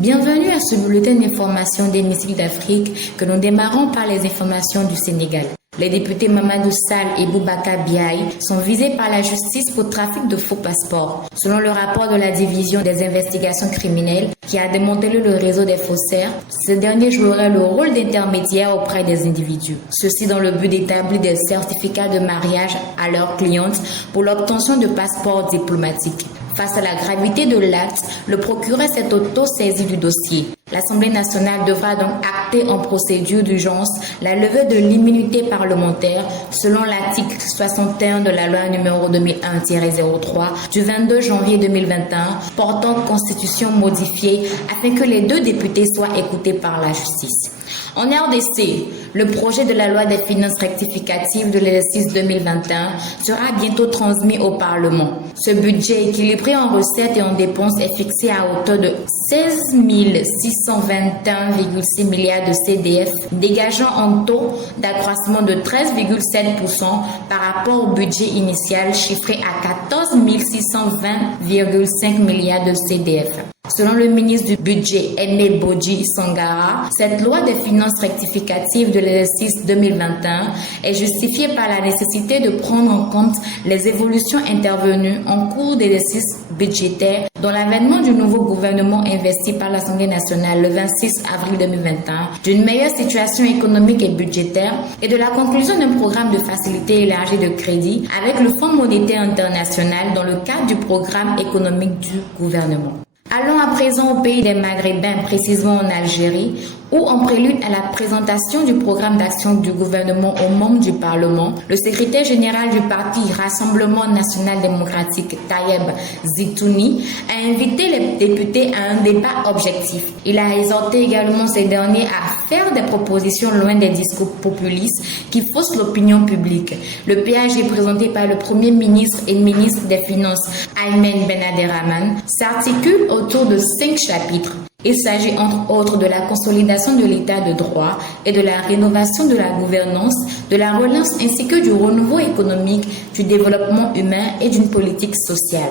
Bienvenue à ce bulletin d'information d'Hémicycle d'Afrique que nous démarrons par les informations du Sénégal. Les députés Mamadou Sall et Boubacar Biaye sont visés par la justice pour trafic de faux passeports. Selon le rapport de la division des investigations criminelles qui a démantelé le réseau des faussaires, ces derniers joueraient le rôle d'intermédiaire auprès des individus. Ceci dans le but d'établir des certificats de mariage à leurs clientes pour l'obtention de passeports diplomatiques. Face à la gravité de l'acte, le procureur s'est auto-saisi du dossier. L'Assemblée nationale devra donc acter en procédure d'urgence la levée de l'immunité parlementaire selon l'article 61 de la loi numéro 2001-03 du 22 janvier 2021 portant constitution modifiée afin que les deux députés soient écoutés par la justice. En RDC, le projet de la loi des finances rectificatives de l'exercice 2021 sera bientôt transmis au Parlement. Ce budget équilibré en recettes et en dépenses est fixé à hauteur de 16 621,6 milliards de CDF, dégageant un taux d'accroissement de 13,7% par rapport au budget initial chiffré à 14 620,5 milliards de CDF. Selon le ministre du Budget, Aimé Bodji Sangara, cette loi des finances rectificatives de l'exercice 2021 est justifiée par la nécessité de prendre en compte les évolutions intervenues en cours d'exercice budgétaire dont l'avènement du nouveau gouvernement investi par l'Assemblée nationale le 26 avril 2021, d'une meilleure situation économique et budgétaire et de la conclusion d'un programme de facilité élargie de crédit avec le Fonds monétaire international dans le cadre du programme économique du gouvernement. Allons à présent au pays des Maghrébins, précisément en Algérie, où en prélude à la présentation du programme d'action du gouvernement aux membres du Parlement, le secrétaire général du parti Rassemblement National Démocratique, Tayeb Zitouni, a invité les députés à un débat objectif. Il a exhorté également ces derniers à faire des propositions loin des discours populistes qui faussent l'opinion publique. Le PAG présenté par le Premier ministre et ministre des Finances, Aymen Ben Abderrahmane, s'articule autour de 5 chapitres. Il s'agit entre autres de la consolidation de l'état de droit et de la rénovation de la gouvernance, de la relance ainsi que du renouveau économique, du développement humain et d'une politique sociale.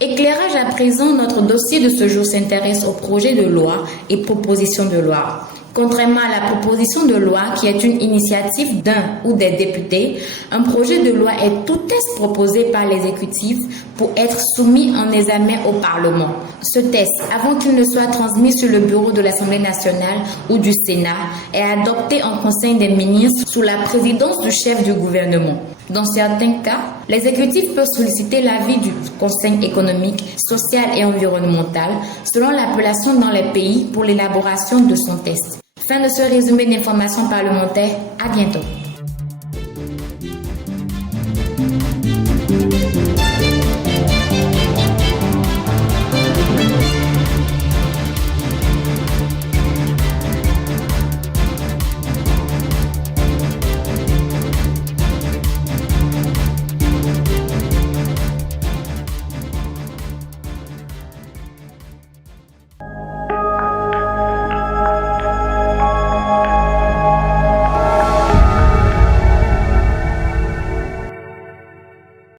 Éclairage à présent, notre dossier de ce jour s'intéresse au projet de loi et proposition de loi. Contrairement à la proposition de loi qui est une initiative d'un ou des députés, un projet de loi est tout texte proposé par l'exécutif pour être soumis en examen au Parlement. Ce texte, avant qu'il ne soit transmis sur le bureau de l'Assemblée nationale ou du Sénat, est adopté en Conseil des ministres sous la présidence du chef du gouvernement. Dans certains cas, l'exécutif peut solliciter l'avis du Conseil économique, social et environnemental selon l'appellation dans les pays pour l'élaboration de son texte. Fin de ce résumé d'informations parlementaires. À bientôt.